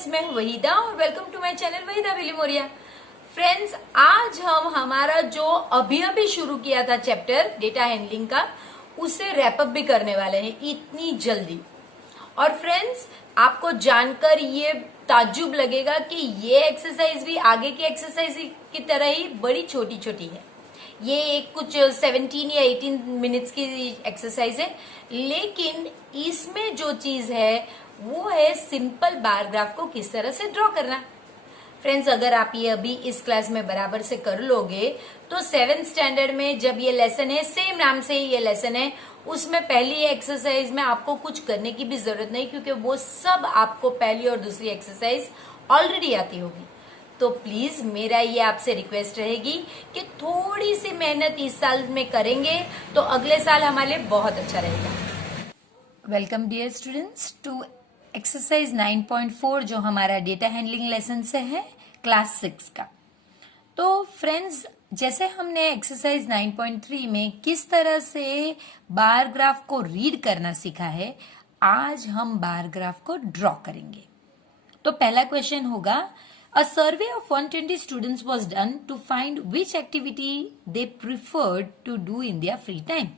Friends, मैं हूं वहीदा और welcome to my channel Waheeda Vilimoria. Friends, आज हम हमारा जो अभी अभी शुरू किया था चैप्टर डेटा हैंडलिंग का, उसे रैपअप भी करने वाले हैं इतनी जल्दी। और फ्रेंड्स, आपको जानकर ये ताज्जुब लगेगा कि ये एक्सरसाइज भी आगे की एक्सरसाइज की तरह ही बड़ी छोटी छोटी है। ये एक कुछ 17 या 18 मिनट्स की एक्सरसाइज है, लेकिन इसमें जो चीज है वो है सिंपल बार ग्राफ को किस तरह से ड्रॉ करना। फ्रेंड्स, अगर आप ये अभी इस क्लास में बराबर से कर लोगे तो 7th स्टैंडर्ड में जब ये लेसन है, सेम नाम से ही ये लेसन है, उसमें पहली एक्सरसाइज में आपको कुछ करने की भी जरूरत नहीं, क्योंकि वो सब आपको पहली और दूसरी एक्सरसाइज ऑलरेडी आती होगी। तो प्लीज मेरा ये आपसे रिक्वेस्ट रहेगी कि थोड़ी सी मेहनत इस साल में करेंगे तो अगले साल हमारे लिए बहुत अच्छा रहेगा। Welcome dear students to exercise 9.4 जो हमारा डेटा हैंडलिंग लेसन से है, क्लास 6 का। तो फ्रेंड्स, जैसे हमने एक्सरसाइज 9.3 में किस तरह से बार ग्राफ को रीड करना सीखा है, आज हम बार ग्राफ को ड्रॉ करेंगे। तो पहला क्वेश्चन होगा, a survey of 120 students was done to find which activity they preferred to do in their free time.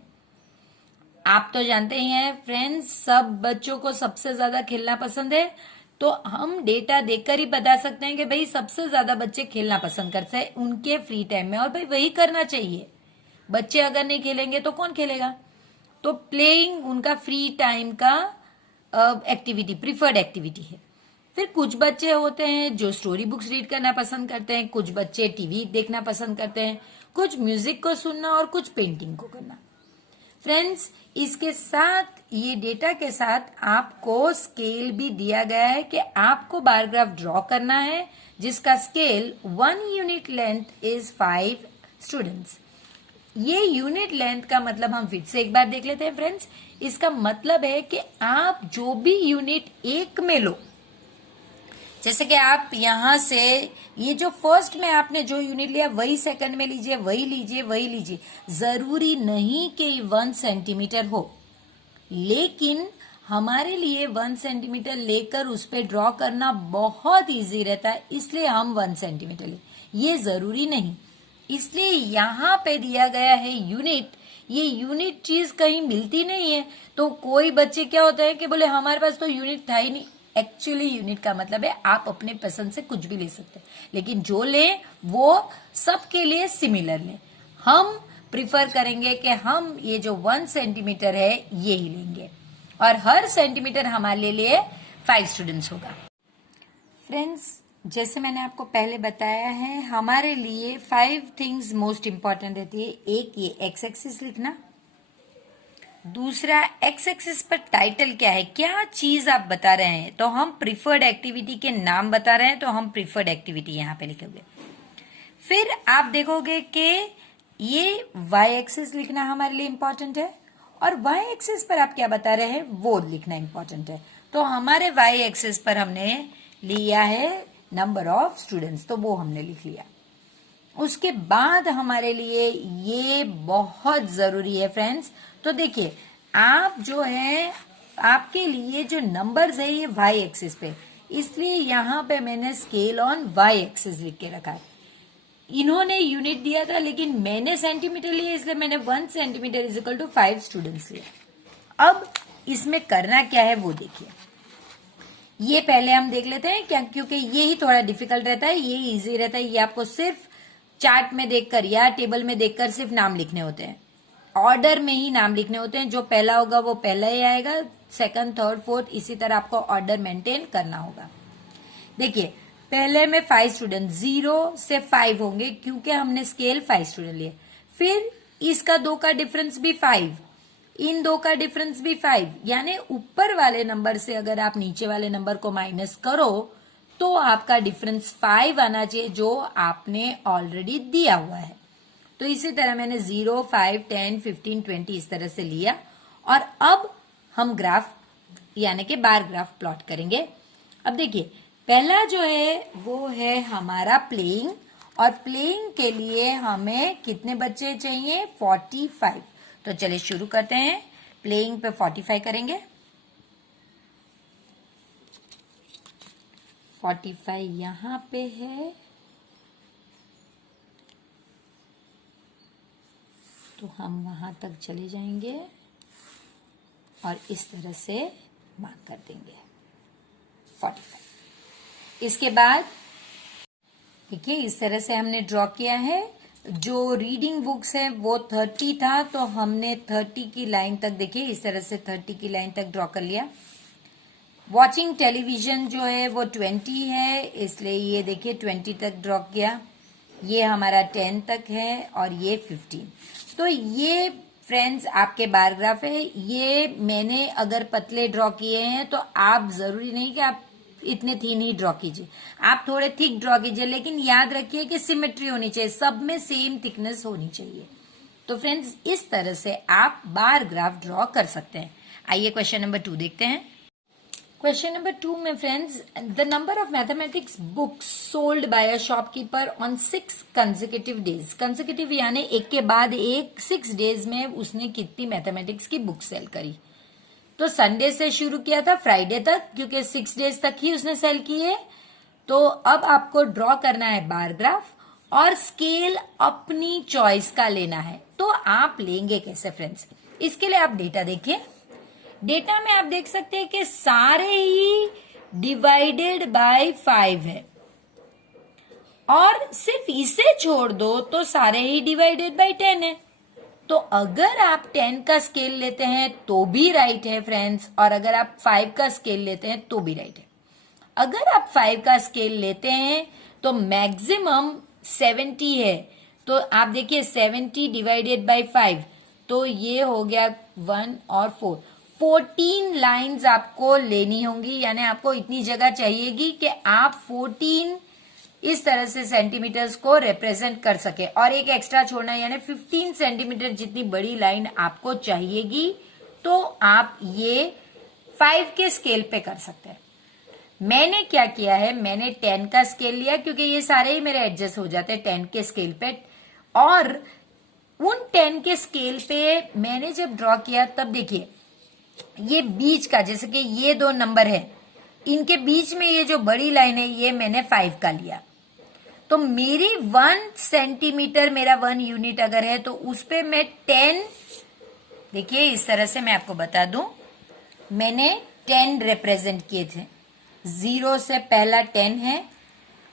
आप तो जानते ही हैं फ्रेंड्स, सब बच्चों को सबसे ज्यादा खेलना पसंद है। तो हम डेटा देखकर ही बता सकते हैं कि भाई सबसे ज्यादा बच्चे खेलना पसंद करते हैं उनके फ्री टाइम में, और भाई वही करना चाहिए। बच्चे अगर नहीं खेलेंगे तो कौन खेलेगा? तो प्लेइंग उनका फ्री टाइम का एक्टिविटी, प्रिफर्ड एक्टिविटी है। फिर कुछ बच्चे होते हैं जो स्टोरी बुक्स रीड करना पसंद करते हैं, कुछ बच्चे टीवी देखना पसंद करते हैं, कुछ म्यूजिक को सुनना और कुछ पेंटिंग को करना। फ्रेंड्स, इसके साथ ये डेटा के साथ आपको स्केल भी दिया गया है कि आपको बार ग्राफ ड्रॉ करना है, जिसका scale 1 unit length is 5 students. ये यूनिट लेंथ का मतलब हम फिर से एक बार देख लेते हैं फ्रेंड्स। इसका मतलब है कि आप जो भी यूनिट एक में लो, जैसे कि आप यहां से ये जो फर्स्ट में आपने जो यूनिट लिया वही सेकंड में लीजिए, वही लीजिए, वही लीजिए। जरूरी नहीं कि 1 सेंटीमीटर हो, लेकिन हमारे लिए 1 सेंटीमीटर लेकर उस पर ड्रॉ करना बहुत इजी रहता है, इसलिए हम 1 सेंटीमीटर ले। ये जरूरी नहीं, इसलिए यहाँ पे दिया गया है यूनिट। ये यूनिट चीज कहीं मिलती नहीं है। तो कोई बच्चे क्या होता है कि बोले हमारे पास तो यूनिट था ही नहीं। एक्चुअली यूनिट का मतलब है आप अपने पसंद से कुछ भी ले सकते हैं, लेकिन जो ले वो सबके लिए सिमिलर ले। हम प्रिफर करेंगे कि हम ये जो 1 सेंटीमीटर है ये ही लेंगे, और हर सेंटीमीटर हमारे लिए 5 स्टूडेंट्स होगा। फ्रेंड्स, जैसे मैंने आपको पहले बताया है, हमारे लिए 5 थिंग्स मोस्ट इंपॉर्टेंट रहती है। एक, ये एक्स एक्सिस लिखना। दूसरा, एक्स एक्सिस पर टाइटल क्या है, क्या चीज आप बता रहे हैं। तो हम प्रिफर्ड एक्टिविटी के नाम बता रहे हैं, तो हम प्रिफर्ड एक्टिविटी यहाँ पे लिखोगे। फिर आप देखोगे कि ये वाई एक्सिस लिखना हमारे लिए इंपॉर्टेंट है, और वाई एक्सिस पर आप क्या बता रहे हैं वो लिखना इंपॉर्टेंट है। तो हमारे वाई एक्सिस पर हमने लिया है नंबर ऑफ स्टूडेंट्स, तो वो हमने लिख लिया। उसके बाद हमारे लिए ये बहुत जरूरी है फ्रेंड्स। तो देखिए, आप जो है, आपके लिए जो नंबर्स है ये वाई एक्सिस पे, इसलिए यहाँ पे मैंने स्केल ऑन वाई एक्सिस लिख के रखा है। इन्होंने यूनिट दिया था लेकिन मैंने सेंटीमीटर लिया, इसलिए मैंने 1 centimetre is equal to 5 students लिया। अब इसमें करना क्या है वो देखिए। ये पहले हम देख लेते हैं क्या, क्योंकि ये ही थोड़ा डिफिकल्ट रहता है, ये इजी रहता है। ये आपको सिर्फ चार्ट में देखकर या टेबल में देखकर सिर्फ नाम लिखने होते हैं, ऑर्डर में ही नाम लिखने होते हैं। जो पहला होगा वो पहला ही आएगा, सेकंड, थर्ड, फोर्थ, इसी तरह आपको ऑर्डर मेंटेन करना होगा। देखिए, पहले में 5 स्टूडेंट, 0 से 5 होंगे क्योंकि हमने स्केल 5 स्टूडेंट लिए। फिर इसका 2 का डिफरेंस भी 5, इन 2 का डिफरेंस भी 5, यानी ऊपर वाले नंबर से अगर आप नीचे वाले नंबर को माइनस करो तो आपका डिफरेंस 5 आना चाहिए, जो आपने ऑलरेडी दिया हुआ है। तो इसी तरह मैंने 0, 5, 10, 15, 20 इस तरह से लिया, और अब हम ग्राफ यानी कि बार ग्राफ प्लॉट करेंगे। अब देखिए, पहला जो है वो है हमारा प्लेइंग, और प्लेइंग के लिए हमें कितने बच्चे चाहिए? 45। तो चलिए शुरू करते हैं। प्लेइंग पे 45 करेंगे। 45 यहाँ पे है, तो हम वहां तक चले जाएंगे और इस तरह से मार्क कर देंगे 45। इसके बाद देखिए इस तरह से हमने ड्रॉ किया है। जो रीडिंग बुक्स है वो 30 था, तो हमने 30 की लाइन तक देखिए इस तरह से 30 की लाइन तक ड्रॉ कर लिया। वॉचिंग टेलीविजन जो है वो 20 है, इसलिए ये देखिए 20 तक ड्रॉ किया। ये हमारा 10 तक है और ये 15। तो ये फ्रेंड्स आपके बार ग्राफ है। ये मैंने अगर पतले ड्रॉ किए हैं तो आप जरूरी नहीं कि आप इतने थिन ही ड्रॉ कीजिए, आप थोड़े थिक ड्रॉ कीजिए, लेकिन याद रखिए कि सिमेट्री होनी चाहिए, सब में सेम थिकनेस होनी चाहिए। तो फ्रेंड्स इस तरह से आप बार ग्राफ ड्रॉ कर सकते हैं। आइए क्वेश्चन नंबर 2 देखते हैं। क्वेश्चन नंबर 2 में friends, the number of mathematics books sold by a shopkeeper on 6 consecutive days. Consecutive यानी एक के बाद एक 6 डेज में उसने कितनी मैथमेटिक्स की बुक सेल करी। तो संडे से शुरू किया था फ्राइडे तक, क्योंकि 6 डेज तक ही उसने सेल की है। तो अब आपको ड्रॉ करना है बार ग्राफ और स्केल अपनी चॉइस का लेना है। तो आप लेंगे कैसे फ्रेंड्स, इसके लिए आप डेटा देखिए। डेटा में आप देख सकते हैं कि सारे ही डिवाइडेड बाय 5 है और सिर्फ इसे छोड़ दो तो सारे ही डिवाइडेड बाय 10 है। तो अगर आप 10 का स्केल लेते हैं तो भी राइट है फ्रेंड्स, और अगर आप 5 का स्केल लेते हैं तो भी राइट है। अगर आप 5 का स्केल लेते हैं तो मैक्सिमम 70 है। तो आप देखिए 70 डिवाइडेड बाय 5, तो ये हो गया 1 और 4, 14 लाइंस आपको लेनी होंगी, यानी आपको इतनी जगह चाहिएगी कि आप 14 इस तरह से सेंटीमीटर्स को रिप्रेजेंट कर सके, और एक एक्स्ट्रा छोड़ना, यानी 15 सेंटीमीटर जितनी बड़ी लाइन आपको चाहिएगी। तो आप ये 5 के स्केल पे कर सकते हैं। मैंने क्या किया है, मैंने 10 का स्केल लिया, क्योंकि ये सारे ही मेरे एडजस्ट हो जाते हैं 10 के स्केल पे। और उन 10 के स्केल पे मैंने जब ड्रॉ किया तब देखिए ये बीच का, जैसे कि ये 2 नंबर है, इनके बीच में ये जो बड़ी लाइन है ये मैंने 5 का लिया। तो मेरी 1 सेंटीमीटर मेरा 1 यूनिट अगर है तो उस पे मैं 10, देखिए इस तरह से मैं आपको बता दूं, मैंने 10 रिप्रेजेंट किए थे। 0 से पहला 10 है,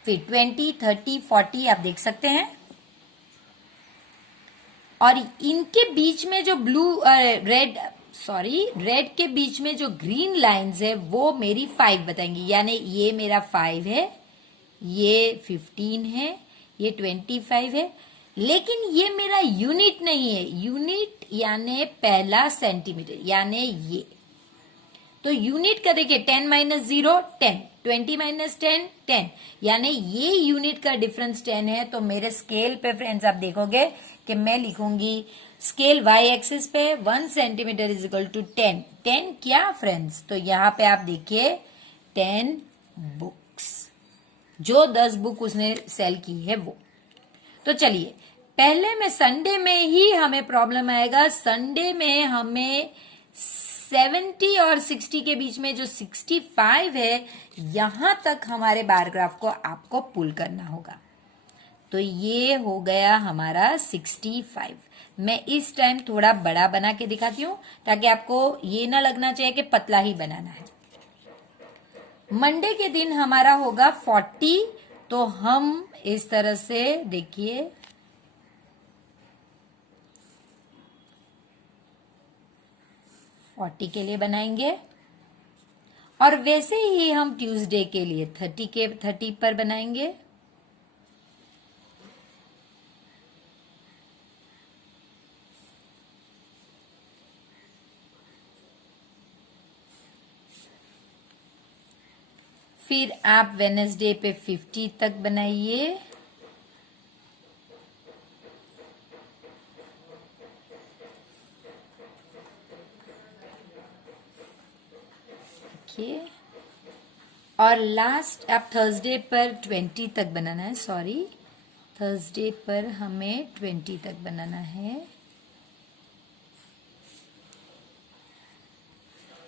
फिर 20, 30, 40 आप देख सकते हैं। और इनके बीच में जो रेड के बीच में जो ग्रीन लाइंस है वो मेरी 5 बताएंगी, यानी ये मेरा 5 है, ये 15 है, ये 25 है। लेकिन ये मेरा यूनिट नहीं है, यूनिट यानी पहला सेंटीमीटर, यानी ये। तो यूनिट का देखिए 10 माइनस 0 10, 20 माइनस 10 10, यानी ये यूनिट का डिफरेंस 10 है। तो मेरे स्केल पे फ्रेंड्स आप देखोगे कि मैं लिखूंगी स्केल y एक्सिस पे 1 सेंटीमीटर इज इक्वल टू 10। 10 क्या फ्रेंड्स, तो यहाँ पे आप देखिए 10 बुक्स, जो 10 बुक उसने सेल की है वो। तो चलिए पहले में संडे में ही हमें प्रॉब्लम आएगा। संडे में हमें 70 और 60 के बीच में जो 65 है, यहां तक हमारे बार ग्राफ को आपको पुल करना होगा। तो ये हो गया हमारा 65। मैं इस टाइम थोड़ा बड़ा बना के दिखाती हूँ ताकि आपको ये ना लगना चाहिए कि पतला ही बनाना है। मंडे के दिन हमारा होगा 40, तो हम इस तरह से देखिए फोर्टी के लिए बनाएंगे, और वैसे ही हम ट्यूसडे के लिए 30 पर बनाएंगे। फिर आप वेडनेसडे पे 50 तक बनाइए। देखिए, और लास्ट आप थर्सडे पर 20 तक बनाना है। सॉरी, थर्सडे पर हमें 20 तक बनाना है,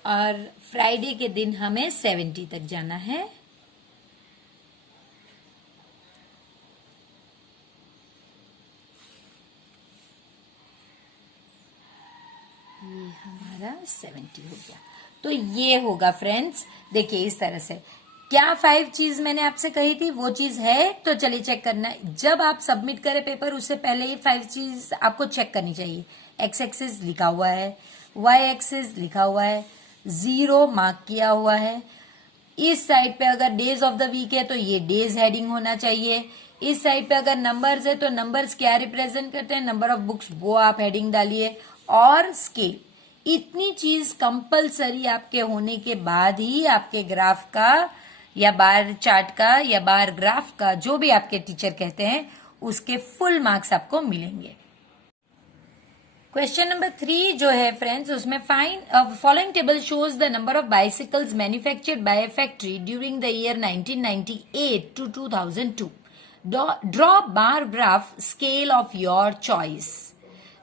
और फ्राइडे के दिन हमें 70 तक जाना है। 570 हो गया। तो ये होगा फ्रेंड्स, देखिए इस तरह से। क्या 5 चीज मैंने आपसे कही थी वो चीज है, तो चलिए चेक करना है। जब आप सबमिट करें पेपर उससे पहले ये 5 चीज आपको चेक करनी चाहिए। एक्स एक्सिस लिखा हुआ है, वाई एक्सिस लिखा हुआ है, 0 मार्क किया हुआ है। इस साइड पे अगर डेज ऑफ द वीक है तो ये डेज हेडिंग होना चाहिए। इस साइड पे अगर नंबर्स है तो नंबर्स क्या रिप्रेजेंट करते हैं, नंबर ऑफ बुक्स, वो आप हेडिंग डालिए। और स्केल, इतनी चीज कंपलसरी आपके होने के बाद ही आपके ग्राफ का या बार चार्ट का या बार ग्राफ का, जो भी आपके टीचर कहते हैं, उसके फुल मार्क्स आपको मिलेंगे। क्वेश्चन नंबर 3 जो है फ्रेंड्स, उसमें find following table shows the number of bicycles manufactured by a factory during the year 1998 to 2002। Draw bar graph scale of your choice.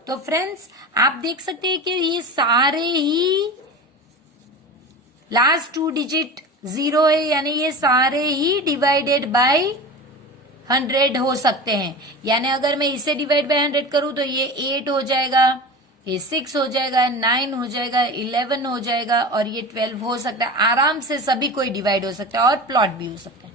तो फ्रेंड्स आप देख सकते हैं कि ये सारे ही लास्ट 2 डिजिट 0 है, यानी ये सारे ही डिवाइडेड बाय 100 हो सकते हैं। यानी अगर मैं इसे डिवाइड बाय 100 करूं तो ये 8 हो जाएगा, ये 6 हो जाएगा, 9 हो जाएगा, 11 हो जाएगा और ये 12 हो सकता है। आराम से सभी कोई डिवाइड हो सकता है और प्लॉट भी हो सकता है।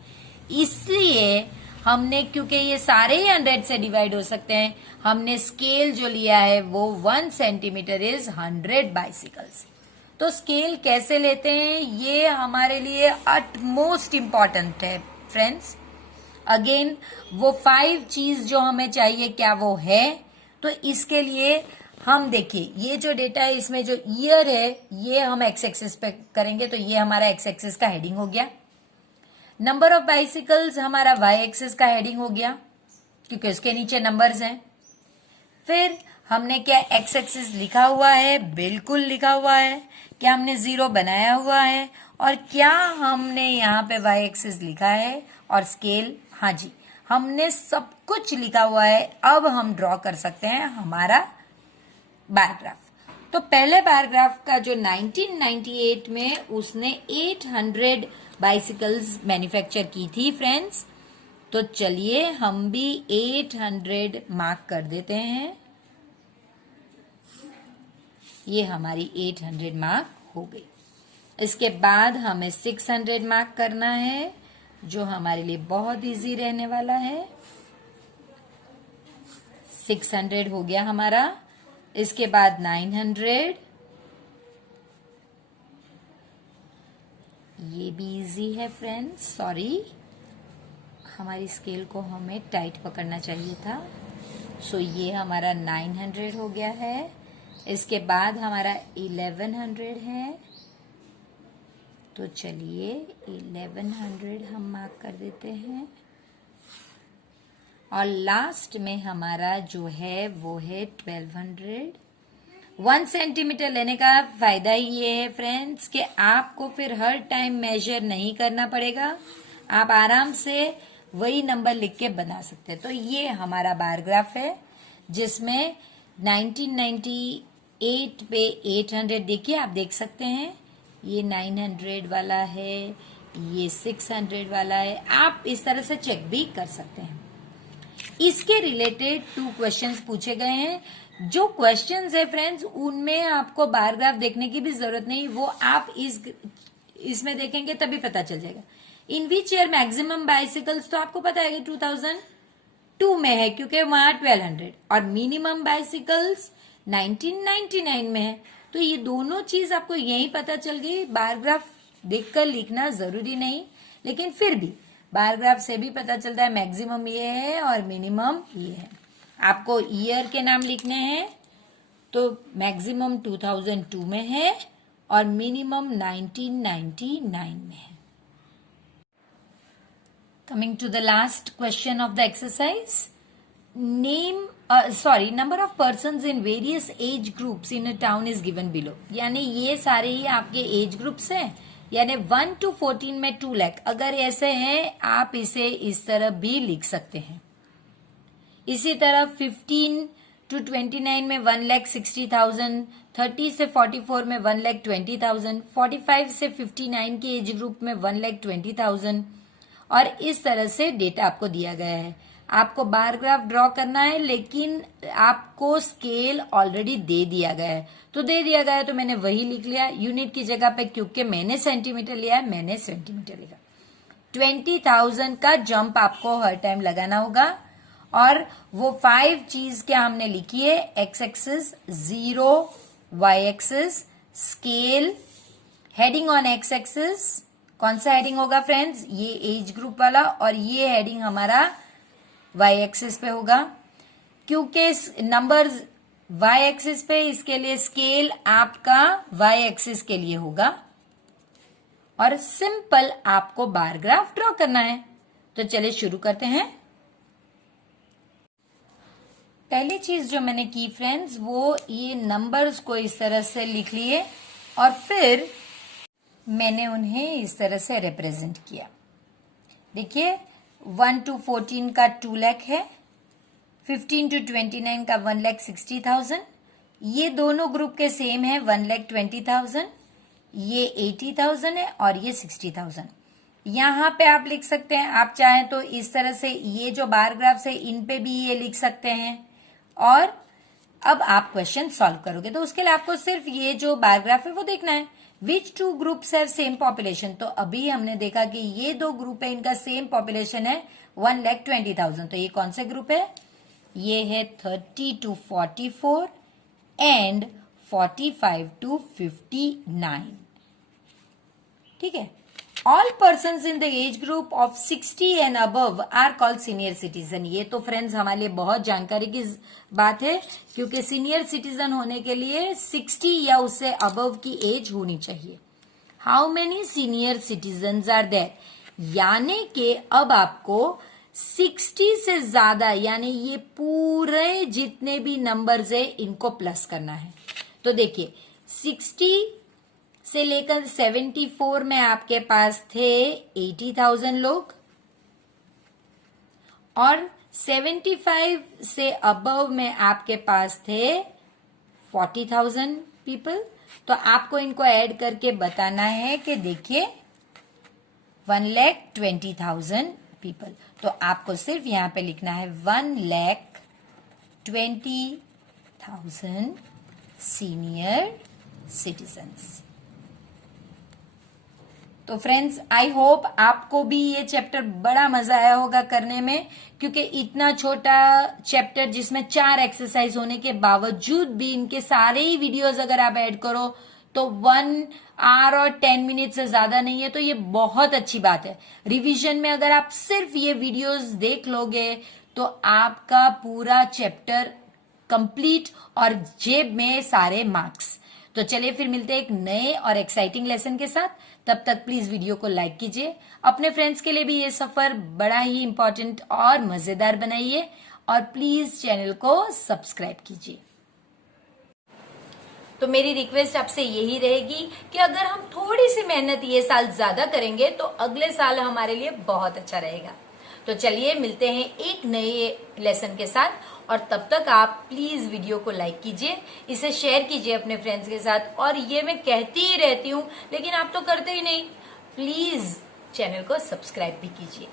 इसलिए हमने, क्योंकि ये सारे ही 100 से डिवाइड हो सकते हैं, हमने स्केल जो लिया है वो 1 सेंटीमीटर इज 100 बाइसिकल्स। तो स्केल कैसे लेते हैं ये हमारे लिए अटमोस्ट इम्पॉर्टेंट है फ्रेंड्स। अगेन वो 5 चीज जो हमें चाहिए, क्या वो है? तो इसके लिए हम देखिए, ये जो डेटा है इसमें जो ईयर है ये हम एक्स एक्सिस पे करेंगे, तो ये हमारा एक्स एक्सिस का हेडिंग हो गया। नंबर ऑफ बाइसिकल्स हमारा वाई एक्सिस का हेडिंग हो गया, क्योंकि उसके नीचे नंबर्स हैं। फिर हमने क्या एक्स एक्सिस लिखा हुआ है? बिल्कुल लिखा हुआ है। क्या हमने 0 बनाया हुआ है? और क्या हमने यहाँ पे वाई एक्सिस लिखा है? और स्केल, हाँ जी, हमने सब कुछ लिखा हुआ है। अब हम ड्रॉ कर सकते हैं हमारा बार ग्राफ। तो पहले बार ग्राफ का जो 1998 में उसने 800 बाइसिकल्स मैन्युफैक्चर की थी फ्रेंड्स। तो चलिए हम भी 800 मार्क कर देते हैं। ये हमारी 800 मार्क हो गई। इसके बाद हमें 600 मार्क करना है, जो हमारे लिए बहुत इजी रहने वाला है। 600 हो गया हमारा। इसके बाद 900, ये भी इजी है फ्रेंड्स। सॉरी, हमारी स्केल को हमें टाइट पकड़ना चाहिए था। सो ये हमारा 900 हो गया है। इसके बाद हमारा 1100 है। तो चलिए 1100 हम मार्क कर देते हैं। और लास्ट में हमारा जो है वो है 1200। 1 सेंटीमीटर लेने का फायदा ही ये है फ्रेंड्स कि आपको फिर हर टाइम मेजर नहीं करना पड़ेगा, आप आराम से वही नंबर लिख के बना सकते हैं। तो ये हमारा बार ग्राफ है जिसमें 1998 पे 800, देखिए आप देख सकते हैं ये 900 वाला है, ये 600 वाला है। आप इस तरह से चेक भी कर सकते हैं। इसके रिलेटेड 2 क्वेश्चंस पूछे गए हैं। जो क्वेश्चंस है फ्रेंड्स उनमें आपको बार ग्राफ देखने की भी जरूरत नहीं, वो आप इसमें देखेंगे तभी पता चल जाएगा। इन विच ईयर मैक्सिमम बाइसिकल्स, तो आपको पता है कि 2002 में है क्योंकि वहां 1200, और मिनिमम बाइसिकल्स 1999 में है। तो ये दोनों चीज आपको यही पता चल गई। बार ग्राफ देखकर लिखना जरूरी नहीं, लेकिन फिर भी बार ग्राफ से भी पता चलता है मैक्सिमम ये है और मिनिमम ये है। आपको ईयर के नाम लिखने हैं, तो मैक्सिमम 2002 में है और मिनिमम 1999 में है। Coming to the last question of the exercise, number of persons in various age groups in a town is given below। यानी ये सारे ही आपके एज ग्रुप्स हैं, यानी 1 to 14 में 2 लाख। अगर ऐसे हैं आप इसे इस तरह भी लिख सकते हैं। इसी तरह 15 to 29 में 1,60,000, 30 से 44 में 1,20,000, 45 से 59 के एज ग्रुप में 1,20,000, और इस तरह से डेटा आपको दिया गया है। आपको बार ग्राफ ड्रॉ करना है, लेकिन आपको स्केल ऑलरेडी दे दिया गया है। तो दे दिया गया है तो मैंने वही लिख लिया यूनिट की जगह पे, क्योंकि मैंने सेंटीमीटर लिया है, मैंने सेंटीमीटर लिखा। 20,000 का जंप आपको हर टाइम लगाना होगा। और वो 5 चीज क्या हमने लिखी है, X axis 0, Y axis, scale, heading on X axis. कौन सा हेडिंग होगा फ्रेंड्स, ये एज ग्रुप वाला, और ये हेडिंग हमारा वाई एक्सिस पे होगा। क्योंकि नंबर्स वाई एक्सिस पे, इसके लिए स्केल आपका वाई एक्सिस के लिए होगा। और सिंपल आपको बार ग्राफ ड्रॉ करना है। तो चलिए शुरू करते हैं। पहली चीज जो मैंने की फ्रेंड्स, वो ये नंबर्स को इस तरह से लिख लिए और फिर मैंने उन्हें इस तरह से रिप्रेजेंट किया। देखिए 1 to 14 का 2 लाख है, 15 to 29 का 1,60,000। ये दोनों ग्रुप के सेम है, 1,20,000, ये 80,000 है और ये 60,000। यहां पे आप लिख सकते हैं, आप चाहें तो इस तरह से ये जो बार ग्राफ्स है इन पे भी ये लिख सकते हैं। और अब आप क्वेश्चन सॉल्व करोगे तो उसके लिए आपको सिर्फ ये जो बार ग्राफ है वो देखना है। विच 2 ग्रुप्स हैव सेम पॉपुलेशन, तो अभी हमने देखा कि ये 2 ग्रुप है, इनका सेम पॉपुलेशन है 1,20,000। तो ये कौन से ग्रुप है, ये है 30 to 44 एंड 45 to 59। ठीक है। All persons in the age group of 60 and above are called senior citizen. ये तो फ्रेंड्स हमारे लिए बहुत जानकारी की बात है, क्योंकि सीनियर सिटीजन होने के लिए 60 या उससे अबव की एज होनी चाहिए। How many senior citizen are there, यानी कि अब आपको 60 से ज्यादा, यानी ये पूरे जितने भी नंबर्स है इनको प्लस करना है। तो देखिए 60 से लेकर 74 में आपके पास थे 80,000 लोग, और 75 से अबव में आपके पास थे 40,000 पीपल। तो आपको इनको ऐड करके बताना है कि देखिए 1,20,000 पीपल। तो आपको सिर्फ यहां पे लिखना है 1,20,000 सीनियर सिटीजन्स। तो फ्रेंड्स आई होप आपको भी ये चैप्टर बड़ा मजा आया होगा करने में, क्योंकि इतना छोटा चैप्टर जिसमें 4 एक्सरसाइज होने के बावजूद भी इनके सारे ही वीडियोस अगर आप ऐड करो तो 1 आवर और 10 मिनट से ज्यादा नहीं है। तो ये बहुत अच्छी बात है। रिवीजन में अगर आप सिर्फ ये वीडियोस देख लोगे तो आपका पूरा चैप्टर कंप्लीट और जेब में सारे मार्क्स। तो चलिए फिर मिलते हैं एक नए और एक्साइटिंग लेसन के साथ। तब तक प्लीज वीडियो को लाइक कीजिए, अपने फ्रेंड्स के लिए भी ये सफर बड़ा ही इंपॉर्टेंट और मजेदार बनाइए, और प्लीज चैनल को सब्सक्राइब कीजिए। तो मेरी रिक्वेस्ट आपसे यही रहेगी कि अगर हम थोड़ी सी मेहनत ये साल ज्यादा करेंगे तो अगले साल हमारे लिए बहुत अच्छा रहेगा। तो चलिए मिलते हैं एक नए लेसन के साथ, और तब तक आप प्लीज वीडियो को लाइक कीजिए, इसे शेयर कीजिए अपने फ्रेंड्स के साथ। और ये मैं कहती ही रहती हूँ लेकिन आप तो करते ही नहीं। प्लीज चैनल को सब्सक्राइब भी कीजिए।